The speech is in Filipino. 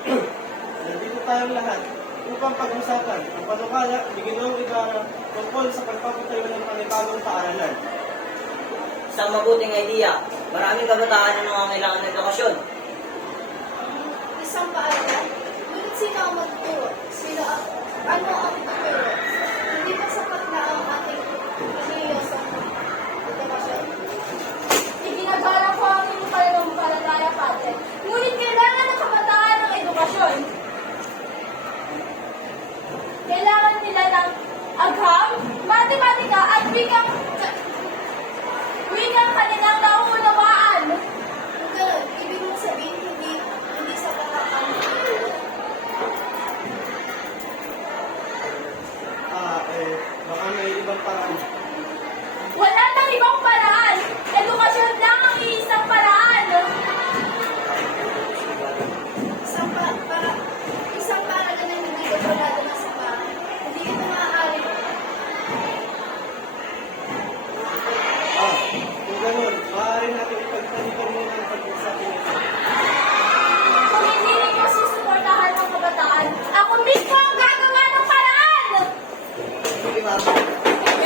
Nandito tayong lahat upang pag-usapan ang panukala ni Ginoong Ibarra tungkol sa pagpapatayo ng panibagong paaralan. Isang mabuting idea. Maraming kabataan ang nangangailangan ng edukasyon. Isang paaralan? Ngunit sino ang magtuturo? Ano ang